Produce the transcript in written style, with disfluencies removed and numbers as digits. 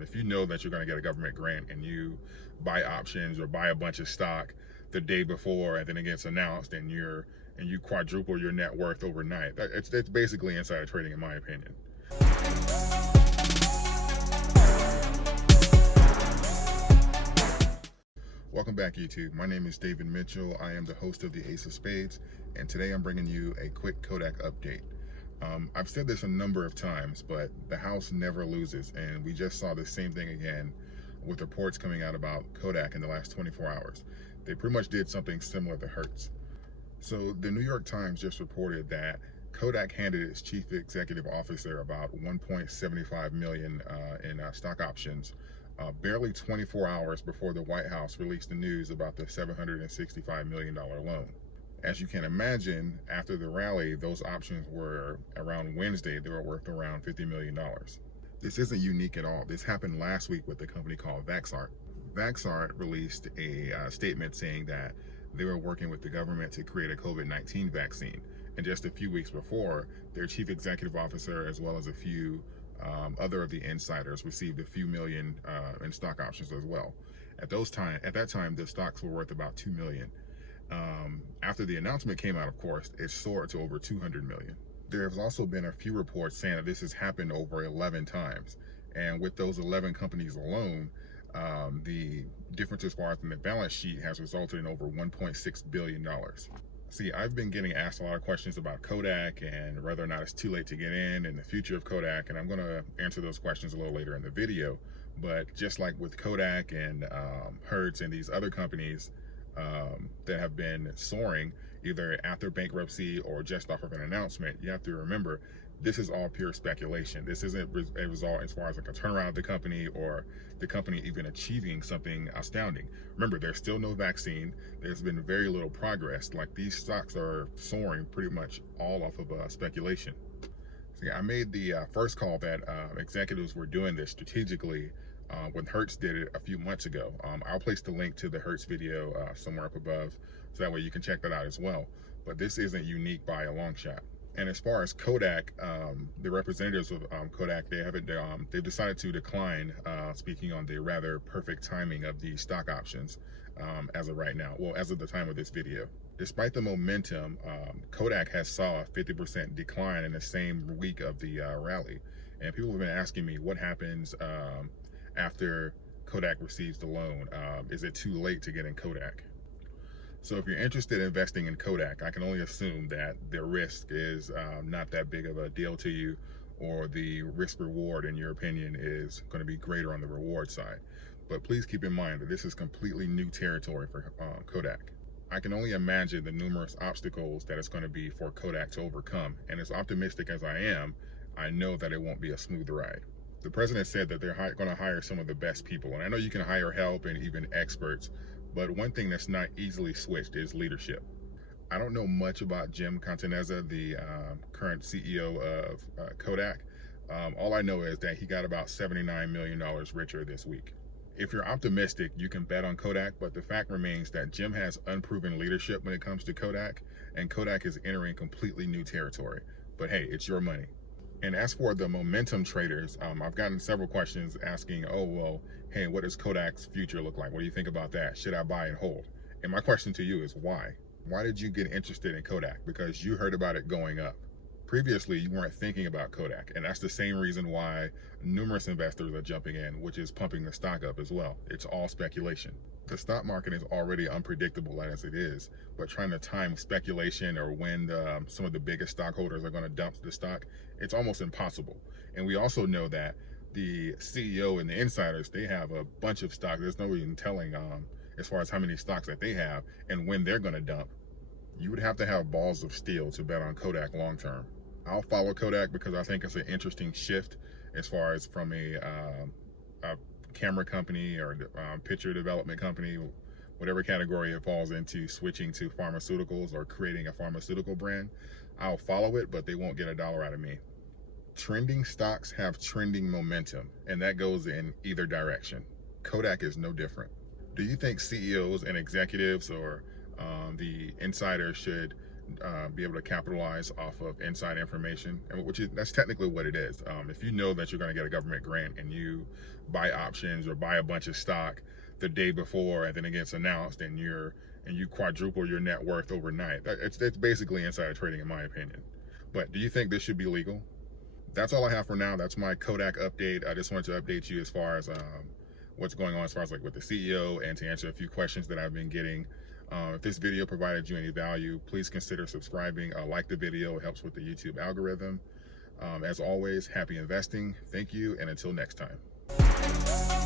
If you know that you're going to get a government grant and you buy options or buy a bunch of stock the day before, and then it gets announced, and you quadruple your net worth overnight, it's basically insider trading, in my opinion. Welcome back, YouTube. My name is David Mitchell. I am the host of the Ace of Spades, and today I'm bringing you a quick Kodak update. I've said this a number of times, but the house never loses, and we just saw the same thing again with reports coming out about Kodak in the last 24 hours. They pretty much did something similar to Hertz. So the New York Times just reported that Kodak handed its chief executive officer about $1.75 million in stock options barely 24 hours before the White House released the news about the $765 million loan. As you can imagine, after the rally, those options were around Wednesday, they were worth around $50 million. This isn't unique at all. This happened last week with a company called Vaxart. Vaxart released a statement saying that they were working with the government to create a COVID-19 vaccine. And just a few weeks before, their chief executive officer, as well as a few other of the insiders, received a few million in stock options as well. At that time, the stocks were worth about $2 million. After the announcement came out, of course, it soared to over 200 million. There has also been a few reports saying that this has happened over 11 times. And with those 11 companies alone, the difference as far as in the balance sheet has resulted in over $1.6 billion. See, I've been getting asked a lot of questions about Kodak and whether or not it's too late to get in and the future of Kodak, and I'm going to answer those questions a little later in the video. But just like with Kodak and Hertz and these other companies that have been soaring either after bankruptcy or just off of an announcement, you have to remember this is all pure speculation. This isn't a result as far as like a turnaround of the company or the company even achieving something astounding. Remember, there's still no vaccine. There's been very little progress. Like, these stocks are soaring pretty much all off of speculation. So I made the first call that executives were doing this strategically when Hertz did it a few months ago. I'll place the link to the Hertz video somewhere up above, so that way you can check that out as well. But this isn't unique by a long shot. And as far as Kodak, the representatives of Kodak, they've decided to decline speaking on the rather perfect timing of the stock options as of right now. Well, as of the time of this video. Despite the momentum, Kodak has saw a 50% decline in the same week of the rally. And people have been asking me what happens after Kodak receives the loan. Is it too late to get in Kodak? So if you're interested in investing in Kodak, I can only assume that the risk is not that big of a deal to you, or the risk reward, in your opinion, is going to be greater on the reward side. But please keep in mind that this is completely new territory for Kodak. I can only imagine the numerous obstacles that it's going to be for Kodak to overcome. And as optimistic as I am, I know that it won't be a smooth ride. The president said that they're going to hire some of the best people. And I know you can hire help and even experts, but one thing that's not easily switched is leadership. I don't know much about Jim Continenza, the current CEO of Kodak. All I know is that he got about $79 million richer this week. If you're optimistic, you can bet on Kodak, but the fact remains that Jim has unproven leadership when it comes to Kodak, and Kodak is entering completely new territory. But hey, it's your money. And as for the momentum traders, I've gotten several questions asking, oh, well, hey, what does Kodak's future look like? What do you think about that? Should I buy and hold? And my question to you is why? Why did you get interested in Kodak? Because you heard about it going up. Previously, you weren't thinking about Kodak, and that's the same reason why numerous investors are jumping in, which is pumping the stock up as well. It's all speculation. The stock market is already unpredictable as it is, but trying to time speculation or when some of the biggest stockholders are going to dump the stock, it's almost impossible. And we also know that the CEO and the insiders, they have a bunch of stocks. There's no even telling as far as how many stocks that they have and when they're going to dump. You would have to have balls of steel to bet on Kodak long term. I'll follow Kodak because I think it's an interesting shift as far as from a camera company or picture development company, whatever category it falls into, switching to pharmaceuticals or creating a pharmaceutical brand. I'll follow it, but they won't get a dollar out of me. Trending stocks have trending momentum, and that goes in either direction. Kodak is no different. Do you think CEOs and executives or the insiders should be able to capitalize off of inside information, and that's technically what it is. If you know that you're going to get a government grant and you buy options or buy a bunch of stock the day before, and then it gets announced, and you quadruple your net worth overnight, it's basically insider trading, in my opinion. But do you think this should be legal? That's all I have for now. That's my Kodak update. I just wanted to update you as far as what's going on as far as like with the CEO, and to answer a few questions that I've been getting. If this video provided you any value, please consider subscribing. Like the video, it helps with the YouTube algorithm. As always, happy investing. Thank you, and until next time.